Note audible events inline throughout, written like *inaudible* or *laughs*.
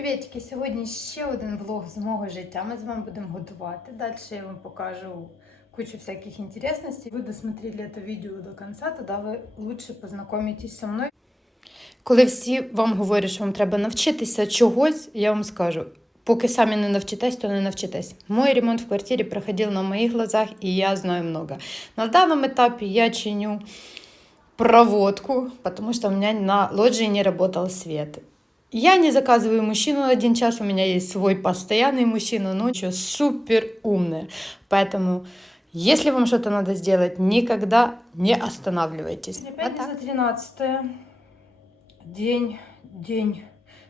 Привітики! Сьогодні ще один влог з мого життя. Ми з вами будемо готувати. Далі я вам покажу кучу всяких интересностей. Вы досмотрели это видео до конца, тогда ви лучше познайомитесь со мною. Коли всі вам говорять, що вам треба навчитися чогось, я вам скажу. Поки самі не навчитесь, то не навчитесь. Мой ремонт в квартирі проходив на моїх глазах, і я знаю много. На данном этапе я чиню проводку, потому что у меня на лоджии не работал свет. Я не заказываю мужчину на один час, у меня есть свой постоянный мужчина, но еще супер умный. Поэтому, если вам что-то надо сделать, никогда не останавливайтесь. Опять за 13 День, день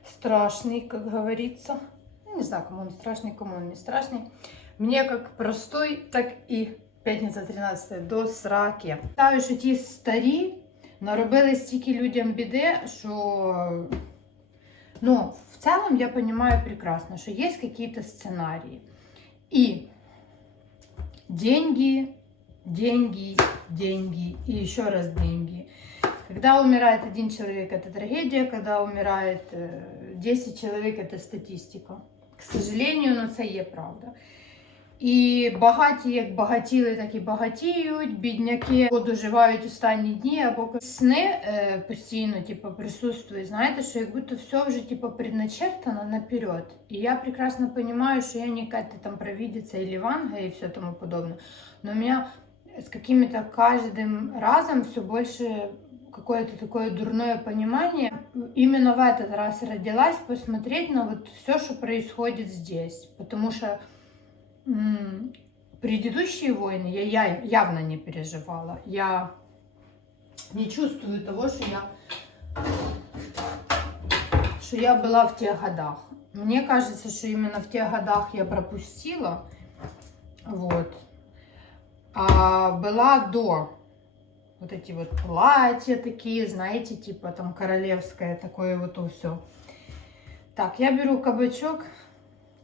страшный, как говорится. Ну, Не знаю, кому он страшный, кому он не страшный. Мне как простой, так і п'ятниця 13 до сраки. Знаю, що ті старі наробили стільки людям біди, що ну, в целом я понимаю прекрасно, что есть какие-то сценарии. И деньги, деньги, деньги и еще раз деньги. Когда умирает один человек, это трагедия, когда умирает э, 10 человек, это статистика. К сожалению, но це є правда. І багаті, як багатіли, так і багатіють, бідняки доживають останні дні, або сни е, постійно типу, присутствують. Знаєте, що як будто все вже типу, предначертано наперед. І я прекрасно розумію, що я не якась там провидица или ванга и все тому подобное. Но у меня с какими-то каждым разом все больше какое-то такое дурное понимание. Именно в этот раз родилась посмотреть на вот все, что происходит здесь. Потому что предыдущие войны я, явно не переживала. Я не чувствую того, что я, что я была в тех годах. Мне кажется, что именно в тех годах я пропустила. Вот. А была до вот эти вот платья такие, знаете, типа там королевское такое вот все. Так, я беру кабачок.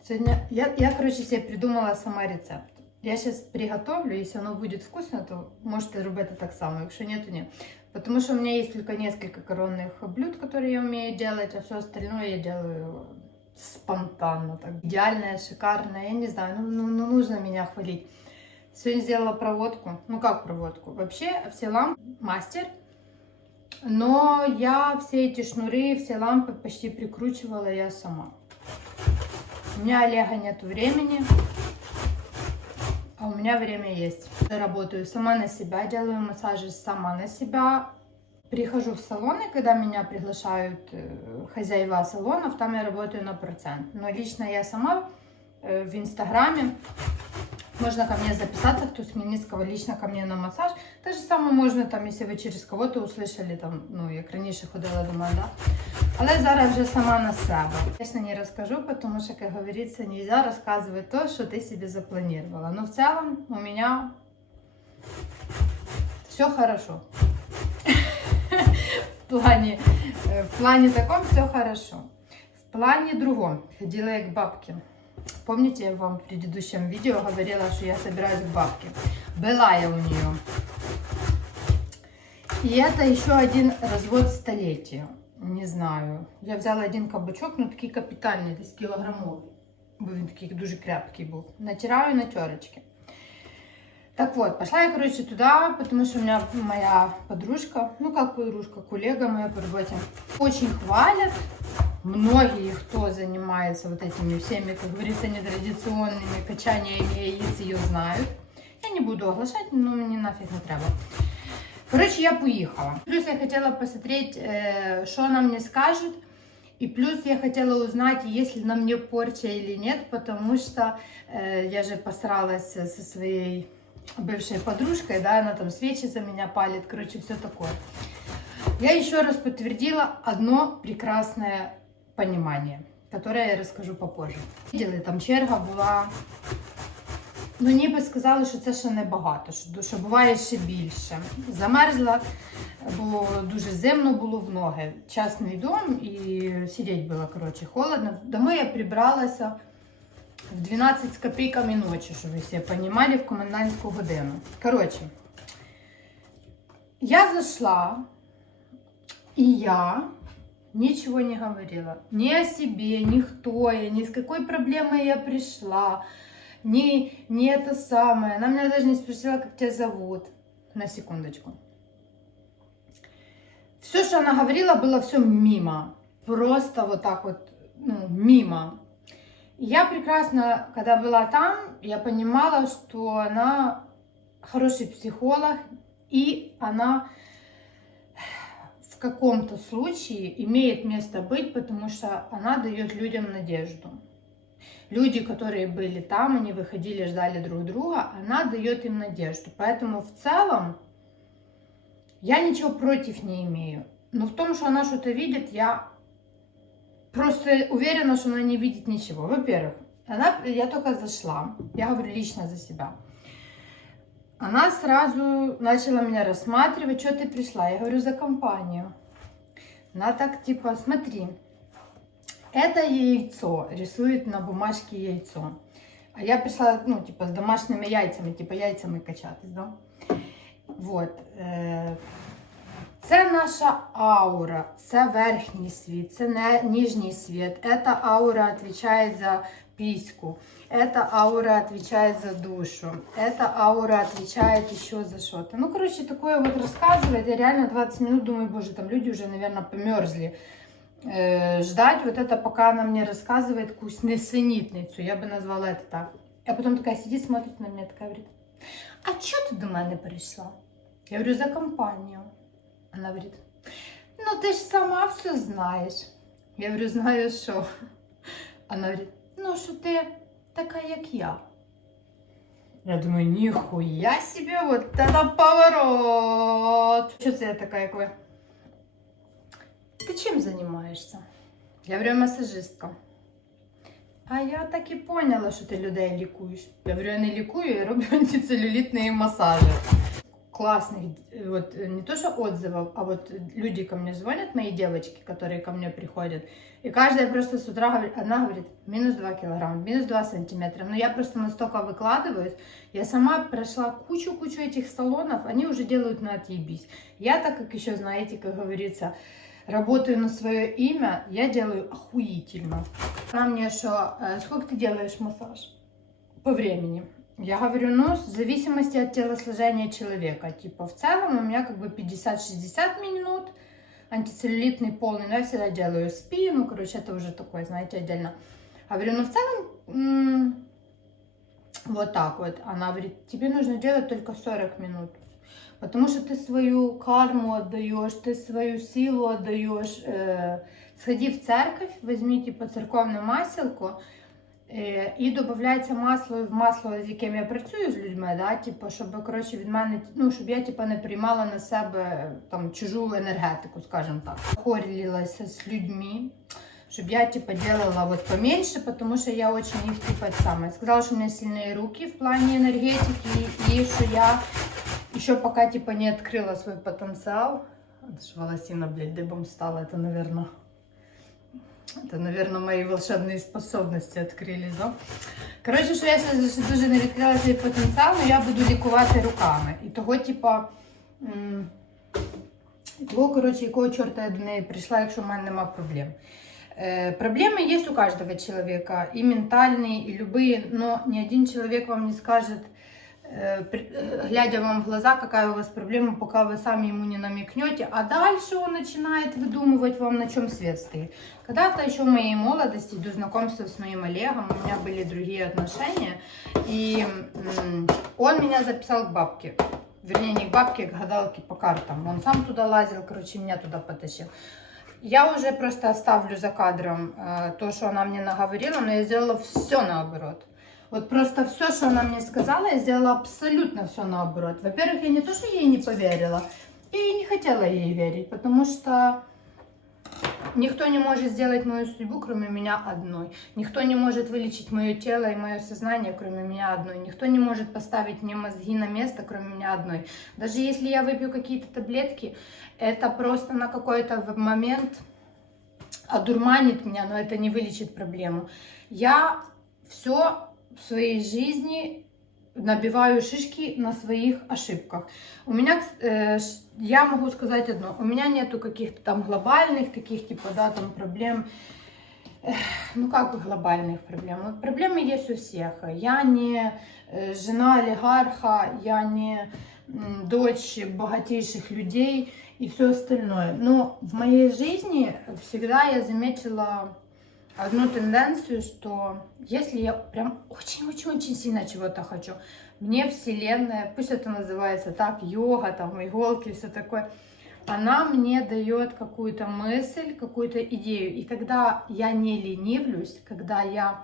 Сегодня я, я, короче, себе придумала сама рецепт. Я сейчас приготовлю, если оно будет вкусно, то можете робити так само, якщо ні, то ні. Потому что у меня есть только несколько коронных блюд, которые я умею делать, а все остальное я делаю спонтанно, так идеальное, шикарное, я не знаю, ну, ну, ну нужно меня хвалить. Сегодня сделала проводку. Ну как проводку? Вообще все лампы мастер. Но я все эти шнуры, все лампы почти прикручивала я сама. У меня Олега нет времени, а у меня время есть. Я работаю сама на себя, делаю массажи сама на себя. Прихожу в салоны, когда меня приглашают э, хозяева салонов, там я работаю на процент. Но лично я сама в Инстаграме можно ко мне записаться, кто с Хмельницкого лично ко мне на массаж. Так же самое можно, там, если ви через кого-то услышали, там, ну, як раніше ходила, думаю, да. Але зараз вже сама на себе. Конечно, не расскажу, потому что, как говорится, нельзя рассказывать то, что ты себе запланировала. Но в целом у меня все *laughs* хорошо. В плане, э, в плане таком все хорошо. В плане другом. Ходила я к бабке. Помните, я вам в предыдущем видео говорила, что я собираюсь к бабке. Была я у нее. И это еще один развод столетия. Не знаю. Я взяла один кабачок, ну такий капітальний, десь кілограмовий. Бо він такий дуже крепкий був. Натираю на терочке. Так вот, пошла я, короче, туда, потому что у меня моя подружка, ну как подружка, коллега моя по работе, очень хвалят. Многие, кто занимается вот этими всеми, как говорится, нетрадиционными качаниями яиц, ее знают. Я не буду оглашать, но мне нафиг не треба. Короче, я поехала. Плюс я хотела посмотреть, э, что она мне скажет. И плюс я хотела узнать, есть ли на мне порча или нет, потому что э, я же посралась со своей бывшей подружкой, да, она там свечи за меня палит, короче, все такое. Я еще раз подтвердила одно прекрасное понимание, которое я расскажу попозже. Видели, там черга була. Ну, ніби сказали, що це ще не багато, що, що буває ще більше. Замерзла, бо дуже зимно було в ноги. Частний дом і сидіти було, коротше, холодно. Домой я прибралася в 12 з копійками ночі, щоб ви всі розуміли, в комендантську годину. Коротше, я зайшла, і я ничего не говорила. Ни о себе, ни кто я, ни с какой проблемой я пришла, ни, ни это самое. Она меня даже не спросила, как тебя зовут. На секундочку. Все, что она говорила, было все мимо. Просто вот так вот, ну, мимо. Я прекрасно, когда была там, я понимала, что она хороший психолог, и она в каком-то случае имеет место быть, потому что она дает людям надежду. Люди, которые были там, они выходили, ждали друг друга, она дает им надежду. Поэтому в целом я ничего против не имею. Но в том, что она что-то видит, я просто уверена, что она не видит ничего. Во-первых, она, я только зашла, я говорю лично за себя. Она сразу начала меня рассматривать, что ты пришла. Я говорю, за компанию. Она так, типа, смотри, это яйцо, рисует на бумажке яйцо. А я пришла, ну, типа, с домашними яйцями, типа, яйцями качатись, да? Вот. Е, Це наша аура, це верхній світ, це не нижній світ. Эта аура отвечает за письку. Эта аура отвечает за душу. Эта аура отвечает еще за что-то. Ну, короче, такое вот рассказывает. Я реально 20 минут думаю, боже, там люди уже, наверное, померзли. Э, ждать вот это, пока она мне рассказывает какую-то несенітницю. Я бы назвала это так. А потом такая сидит, смотрит на меня, такая говорит, а что ты до мене пришла? Я говорю, за компанию. Она говорит, ну ты ж сама все знаешь. Я говорю, знаю що. Она говорит, ну що ти така, як я. Я думаю, ніхуя себе, вот это поворот. Що це я така, як ви? Ти чим займаєшся? Я говорю, массажистка. А я так і поняла, що ти людей лікуєш. Я говорю, я не лікую, я роблю антицеллюлітні масажі. Классных, э, вот э, не то что отзывов, а вот люди ко мне звонят, мои девочки, которые ко мне приходят, и каждая просто с утра говорит, одна говорит, минус 2 килограмма, минус 2 сантиметра, но я просто настолько выкладываюсь, я сама прошла кучу-кучу этих салонов, они уже делают на отъебись. Я, так как еще, знаете, как говорится, работаю на свое имя, я делаю охуительно. Она мне что, э, сколько ты делаешь массаж? По времени. Я говорю, ну, в зависимости от телосложения человека. Типа, в целом у меня как бы 50-60 минут, антицеллюлитный полный, но я всегда делаю спину, короче, это уже такое, знаете, отдельно. Говорю, ну, в целом, вот так вот. Она говорит, тебе нужно делать только 40 минут. Потому что ты свою карму отдаешь, ты свою силу отдаешь. Э, сходи в церковь, возьми типа церковну маселку, І додається масло в масло, з яким я працюю з людьми, да, типу, щоб коротше, від мене, ну, щоб я типу, не приймала на себе там, чужу енергетику, скажімо так. Хорілася з людьми, щоб я типу, делала вот поменьше, потому что я очень их типа это самое. Сказала, что у меня сильные руки в плане энергетики, и что я еще пока типа не открыла свой потенциал. Это ж волосина, блядь, дыбом стала, это, наверное, это, наверное, мои волшебные способности открылись, да? Коротше, що я ще ще дуже не відкрила цей потенціал, але я буду лікувати руками. І того, типа, м, того, коротше, якого чорта я до неї прийшла, якщо в мене нема проблем. Э, проблемы есть у каждого человека, и ментальные, и любые, но ни один человек вам не скажет, э, при- э, глядя вам в глаза, какая у вас проблема, пока вы сами ему не намекнете, а дальше он начинает выдумывать вам, на чем свет стоит. Когда-то еще в моей молодости, до знакомства с моим Олегом, у меня были другие отношения, и он меня записал к бабке. Вернее, не к бабке, а к гадалке по картам. Он сам туда лазил, короче, меня туда потащил. Я уже просто оставлю за кадром э, то, что она мне наговорила, но я сделала все наоборот. Вот просто все, что она мне сказала, я сделала абсолютно все наоборот. Во-первых, я не то, что ей не поверила, и не хотела ей верить, потому что никто не может сделать мою судьбу, кроме меня одной. Никто не может вылечить мое тело и мое сознание, кроме меня одной. Никто не может поставить мне мозги на место, кроме меня одной. Даже если я выпью какие-то таблетки, это просто на какой-то момент одурманит меня, но это не вылечит проблему. Я все в своей жизни набиваю шишки на своих ошибках. У меня, э, я могу сказать одно, у меня нету каких-то там глобальных таких типа, да, там проблем. Ну как глобальных проблем? Проблемы есть у всех. Я не э, жена олигарха, я не дочь богатейших людей и все остальное. Но в моей жизни всегда я заметила одну тенденцию, что если я прям очень-очень-очень сильно чего-то хочу, мне Вселенная, пусть это называется так, йога, там, иголки, все такое, она мне дает какую-то мысль, какую-то идею. И когда я не ленивлюсь, когда я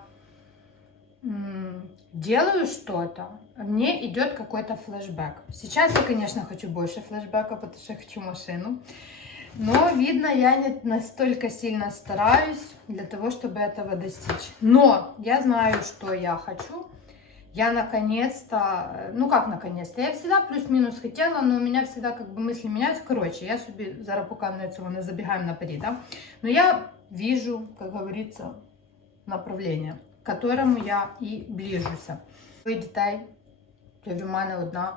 делаю что-то, мне идет какой-то флешбэк. Сейчас я, конечно, хочу больше флешбэка, потому что я хочу машину. Но, видно, я не настолько сильно стараюсь для того, чтобы этого достичь. Но я знаю, что я хочу. Я наконец-то, э, ну как наконец-то, я всегда плюс-минус хотела, но у меня всегда как бы мысли меняются. Короче, я собі зараз показую цього, не забегаем наперед, да? Но я вижу, как говорится, направление, к которому я и ближуся. Двоє дітей, я говорю, в мене одна.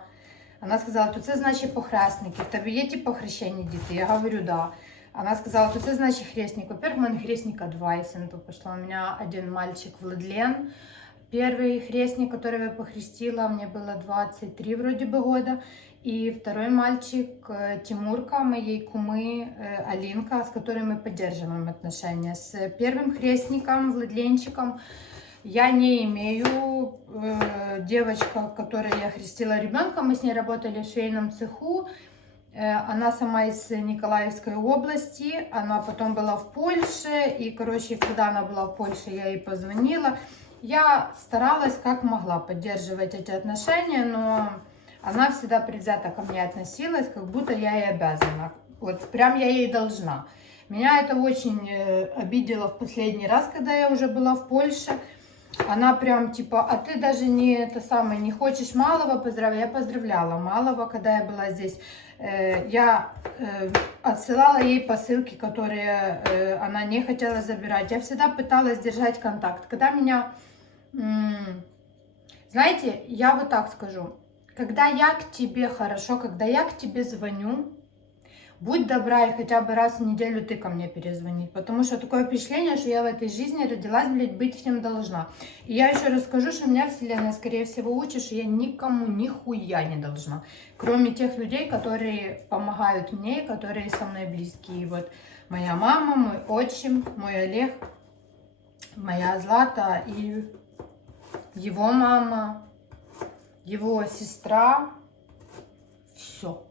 Вона сказала, то це значить похресники. В тебе є ті похрещені діти? Я говорю, да. Она сказала, то це значить хрестник. Во-первых, у мене хрестника два, если на то пошло. У меня один мальчик Владлен. Первый хрестник, которого я похрестила, мне было 23 вроде бы года. И второй мальчик э, Тимурка, моей кумы э, Алинка, с которой мы поддерживаем отношения. С первым хрестником, Владленчиком, я не имею э, девочка, которой я хрестила ребенка. Мы с ней работали в швейном цеху. Э, Она сама из Николаевской области. Она потом была в Польше. И, короче, когда она была в Польше, я ей позвонила. Я старалась как могла поддерживать эти отношения, но она всегда предвзято ко мне относилась, как будто я ей обязана. Вот прям я ей должна. Меня это очень э, обидело в последний раз, когда я уже была в Польше. Она прям типа, а ты даже не это самое, не хочешь малого поздравить? Я поздравляла малого, когда я была здесь. Э, я э, отсылала ей посылки, которые э, она не хотела забирать. Я всегда пыталась держать контакт. Когда меня, знаете, я вот так скажу, когда я к тебе хорошо, когда я к тебе звоню, будь добра и хотя бы раз в неделю ты ко мне перезвонить. Потому что такое впечатление, что я в этой жизни родилась, блядь, быть всем должна. И я еще расскажу, что меня Вселенная, скорее всего, учит, что я никому нихуя не должна. Кроме тех людей, которые помогают мне, которые со мной близкие. Вот моя мама, мой отчим, мой Олег, моя Злата и его мама, его сестра. Все.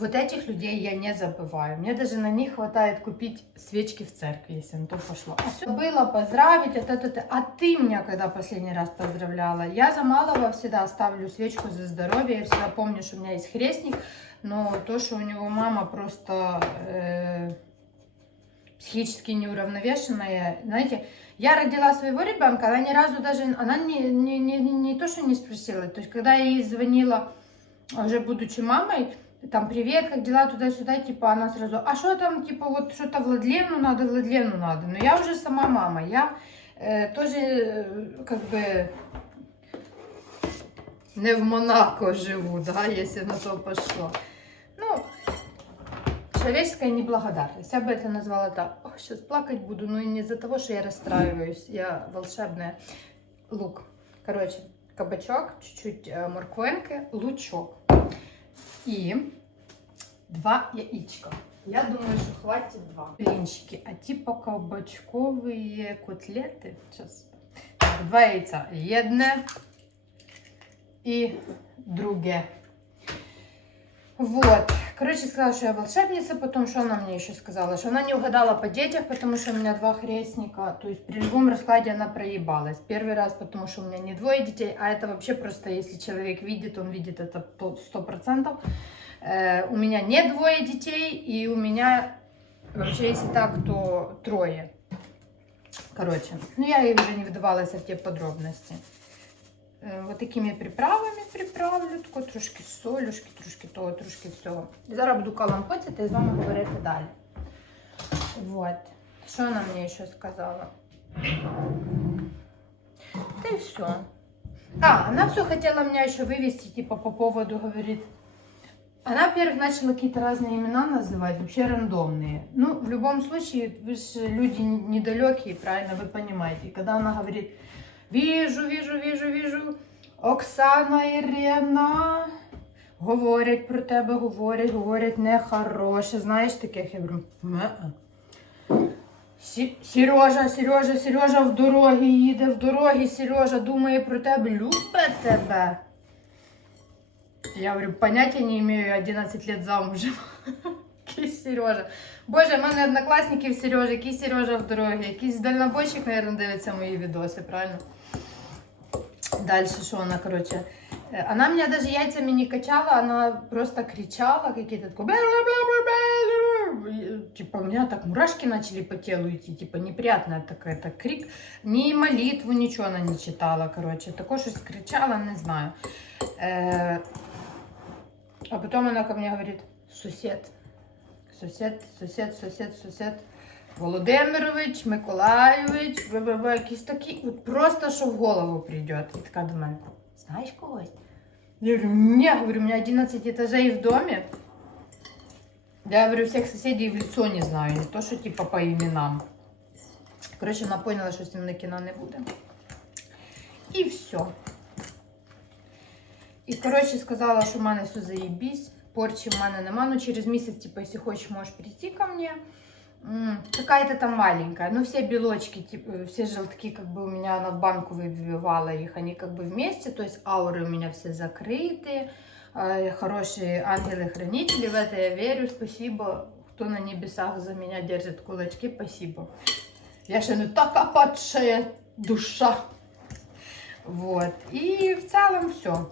Вот этих людей я не забываю. Мне даже на них хватает купить свечки в церкви, если на то пошло. А все было поздравить, а, то, то, а ты меня когда последний раз поздравляла? Я за малого всегда ставлю свечку за здоровье. Я всегда помню, что у меня есть хрестник, но то, что у него мама просто э, психически неуравновешенная, знаете, я родила своего ребенка, она ни разу даже, она не, не, не, не то, что не спросила, то есть, когда я ей звонила, уже будучи мамой, там, привет, как дела, туда-сюда, типа, она сразу, а что там, типа, вот что-то Владлену надо, Владлену надо, но я уже сама мама, я э, тоже, э, как бы, не в Монако живу, да, если на то пошло. Ну, человеческая неблагодарность. Я бы это назвала так. Ох, сейчас плакать буду, но не из-за того, что я расстраиваюсь. Я волшебная. Лук. Короче, кабачок, чуть-чуть э, морквинки, лучок. И два яичка. Я думаю, что хватит два. Блинчики, а типа кабачковые котлеты. Сейчас. Так, два яйца. Одне и другое. Вот. Короче, сказала, что я волшебница, потом что она мне еще сказала? Что она не угадала по детях, потому что у меня два хрестника. То есть при любом раскладе она проебалась. Первый раз, потому что у меня не двое детей, а это вообще просто, если человек видит, он видит это сто процентов. Э, у меня не двое детей, и у меня вообще, если так, то трое. Короче, ну я уже не вдавалася в ті подробності. Е, От такими приправами приправлю, тако трошки солюшки, трошки того, трошки всього. І зараз буду калампоцяти і з вами говорити далі. Вот. Що вона мені ще сказала? и все. А, она все хотела меня еще вывести, типа, по поводу, говорит, она, во-первых, начала какие-то разные имена называть, вообще рандомные. Ну, в любом случае, вы же люди недалекие, правильно, вы понимаете. И когда она говорит, вижу, вижу, вижу, вижу, Оксана Ірина, говорять про тебе, говорять, говорять нехороше. Знаєш таких? Я говорю, Сережа, Сережа, Сережа в дорогі їде, в дорогі, Сережа думає про тебе, любить тебе. Я говорю, понятия не имею, 11 лет замужем. *laughs* Який Сережа. Боже, в мене однокласників Сережа, який Сережа в дорогі, якийсь дальнобойщик, мабуть, дивиться мої відоси, правильно? Дальше что она, короче, э, она меня даже яйцами не качала, она просто кричала какие-то. И, типа, у меня так мурашки начали по телу идти, типа, неприятная такая, так крик, ни молитву, ничего она не читала, короче, такое что кричала, не знаю. Э, А потом она ко мне говорит, сусед, сусед, сусед, сусед, сусед, Володимирович, Миколайович, б-б-б, якісь такі, от просто що в голову прийде. І така до мене, знаєш когось? Я говорю, ні, говорю, у меня 11 этажей в доме. Я говорю, всех соседей в лицо не знаю, не то, что типа по именам. Короче, она поняла, что с ним на кино не буде. І все. І, коротше, сказала, що в мене все заебись, порчи в мене нема. Ну, через місяць, типа, если хочешь, можешь прийти ко мне. Какая-то там маленькая. Ну, все белочки, типа, все желтки, как бы у меня она в банку выбивала их, они как бы вместе, то есть ауры у меня все закрыты, э, хорошие ангелы-хранители, в это я верю, спасибо, кто на небесах за меня держит кулачки, спасибо. Я ще не така падшая душа. Вот. И в целом все.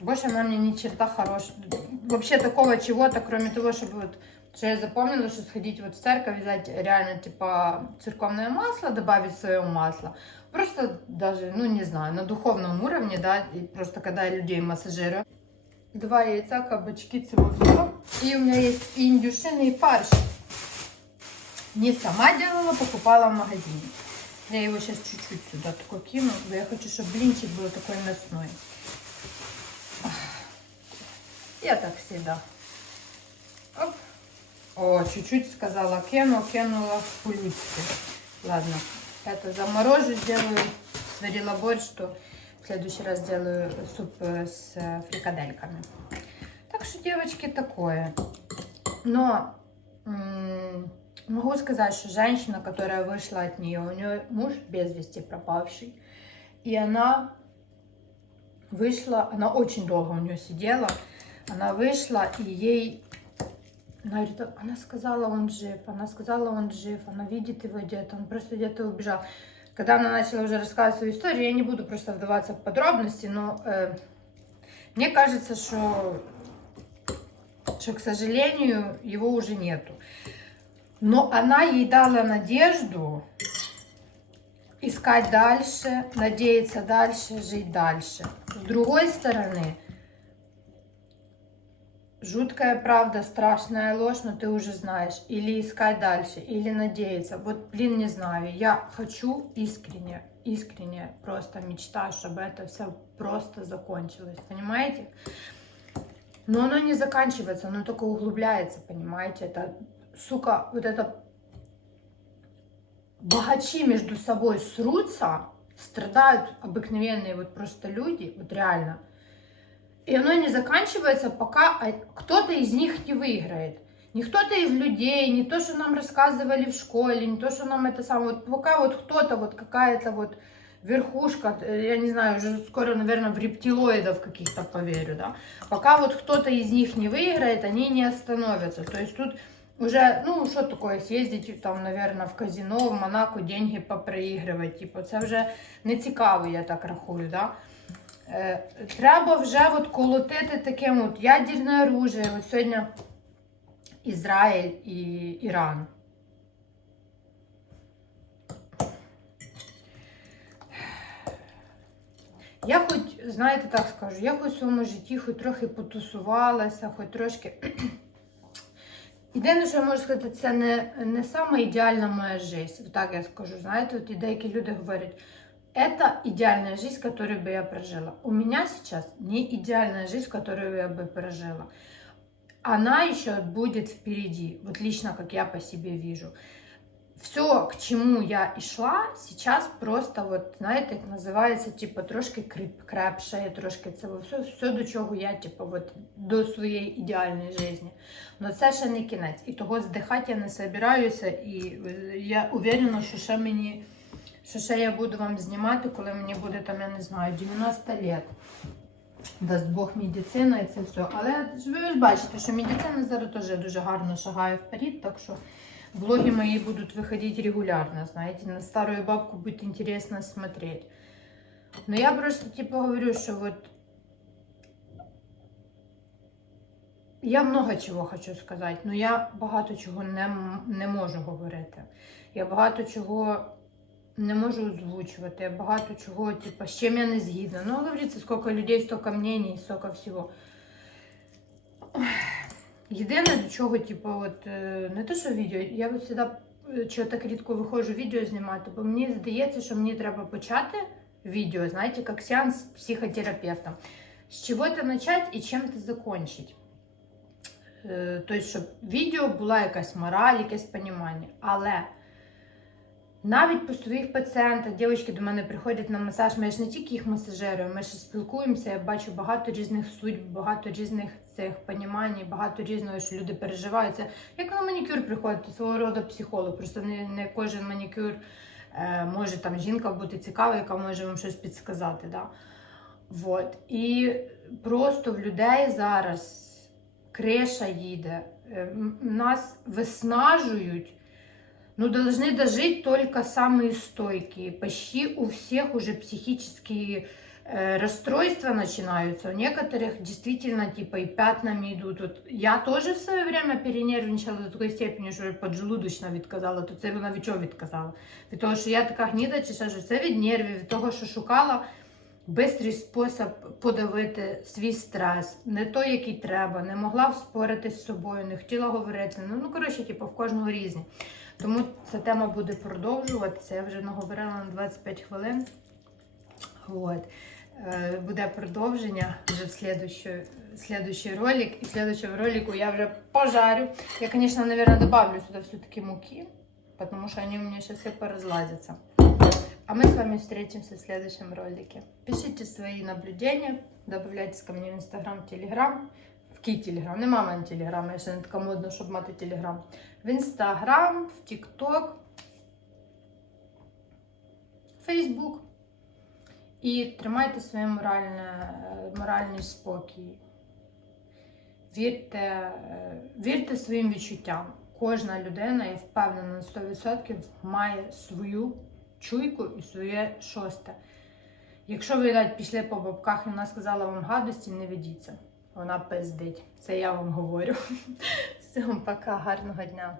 Больше она мне ни черта хорошего. Вообще такого чего-то, кроме того, чтобы вот что я запомнила, что сходить вот в церковь, взять реально типа церковное масло, добавить свое масло. Просто даже, ну не знаю, на духовном уровне, да, и просто когда я людей массажирую. Два яйца, кабачки, всего все. И у меня есть индюшиный фарш. Не сама делала, покупала в магазине. Я его сейчас чуть-чуть сюда такой кину. Я хочу, чтобы блинчик был такой мясной. Я так всегда. Оп. О, чуть-чуть сказала кену, кинула по-людски. Ладно, это заморожу, сделаю, сварила борщ, что в следующий раз сделаю суп э, с э, фрикадельками. Так что, девочки, такое. Но могу сказать, что женщина, которая вышла от нее, у нее муж без вести пропавший. И она вышла, она очень долго у нее сидела, она вышла, и ей, она, говорит, она сказала, он жив, она сказала, он жив, она видит его где-то, он просто где-то убежал. Когда она начала уже рассказывать свою историю, я не буду просто вдаваться в подробности, но э, мне кажется, что, что, к сожалению, его уже нету. Но она ей дала надежду искать дальше, надеяться дальше, жить дальше. С другой стороны, жуткая правда, страшная ложь, но ты уже знаешь. Или искать дальше, или надеяться. Вот, блин, не знаю. Я хочу искренне, искренне просто мечтаю, чтобы это все просто закончилось. Понимаете? Но оно не заканчивается, оно только углубляется, понимаете? Это, сука, вот это богачи между собой срутся, страдают обыкновенные вот просто люди, вот реально. И оно не заканчивается, пока а, кто-то из них не выиграет. Не кто-то из людей, не то, что нам рассказывали в школе, не то, что нам это самое. Вот пока вот кто-то, вот какая-то вот верхушка, э, я не знаю, уже скоро, наверное, в рептилоидов каких-то поверю, да. Пока вот кто-то из них не выиграет, они не остановятся. То есть тут уже, ну, що таке, съездить там, наверное, в казино, в Монако деньги попроігрувати. Типу, це вже не цікаво, я так рахую, да? Е, треба вже от колотити таким от ядерне оружие. От сьогодні Ізраїль і Іран. Я хоч, знаєте, так скажу, я хоч в своєму житті хоч трохи потусувалася, хоч трошки. *clears throat* Єдине, що я можу сказати, це не, не сама ідеальна моя життя. Так я скажу. Знаєте, от і деякі люди говорять, Это идеальная жизнь, которую бы я прожила. У меня сейчас не идеальная жизнь, которую я бы прожила. Она еще будет впереди, вот лично как я по себе вижу. Все, к чему я і шла, сейчас просто, от, знаєте, як називається, типу, трошки кріп, крепше, трошки це все, все, до чого я, типу, от, до своєї ідеальної житті. Но це ще не кінець. І того здихати я не собираюся, і е, я уверена, що ще мені, Що ще я буду вам знімати, коли мені буде там, я не знаю, 90 лет. Дасть Бог медицина і це все. Але ви ж бачите, що медицина зараз теж дуже гарно шагає вперед, так що Влоги мои будут выходить регулярно, знаете, на старую бабку будет интересно смотреть. Но я просто типа говорю, что вот я много чого хочу сказати, але я багато чого не, не можу говорити. Я багато чого не можу озвучувати, багато чого, типа, з чим я не згідна. Ну, говориться, скільки людей, стільки мнений, стільки всього. Єдине, до чого, типу, от, е, не те, що відео, я от сюди е, чого так рідко виходжу відео знімати, бо мені здається, що мені треба почати відео, знаєте, як сеанс з психотерапевтом. З чого-то почати і чим-то закінчити. Е, Тобто, щоб відео була якась мораль, якесь понімання. Але навіть по своїх пацієнтах, дівчатки до мене приходять на масаж, ми ж не тільки їх масажирую, ми ще спілкуємося, я бачу багато різних судьб, багато різних цих понімань, багато різного, що люди переживають. Це як на манікюр приходить, то свого роду психолог. Просто не, не кожен манікюр е, може там жінка бути цікава, яка може вам щось підсказати. Да? Вот. І просто в людей зараз криша їде, Е, нас виснажують. Ну, должны дожить только самые стойкие. Почти у всех уже психические э, расстройства начинаются. У некоторых действительно типа и пятнами идут. Вот я тоже в свое время перенервничала до такої степені, що поджелудочно відказала. То це вона від чого відказала? Від того, що я така гніда, чи ще що це від нервів, від того, що шукала бистрий спосіб подавити свій стрес, не той, який треба, не могла вспорити з собою, не хотіла говорити. Ну, ну коротше, типу, в кожного різні. Тому ця тема буде продовжуватися. Я вже наговорила на 25 хвилин. От. Е, Буде продовження вже в слідущий, слідущий ролик. І в слідущому ролику я вже пожарю. Я, звісно, мабуть, добавлю сюди все-таки муки, потому что они у меня сейчас все поразлазятся. А мы с вами встретимся в следующем ролике. Пишите свои наблюдения, добавляйтесь ко мне в Инстаграм, Телеграм. Кій Телеграм? Нема мене Телеграма, я ще не така модна, щоб мати Телеграм. В Інстаграм, в Тікток, Фейсбук. І тримайте своє моральне, моральний спокій. Вірте, вірте своїм відчуттям. Кожна людина, я впевнена на 100%, має свою чуйку і своє шосте. Якщо ви навіть пішли по бабках і вона сказала вам гадості, не ведіться. Вона пиздить. Це я вам говорю. *laughs* Всім пока, гарного дня.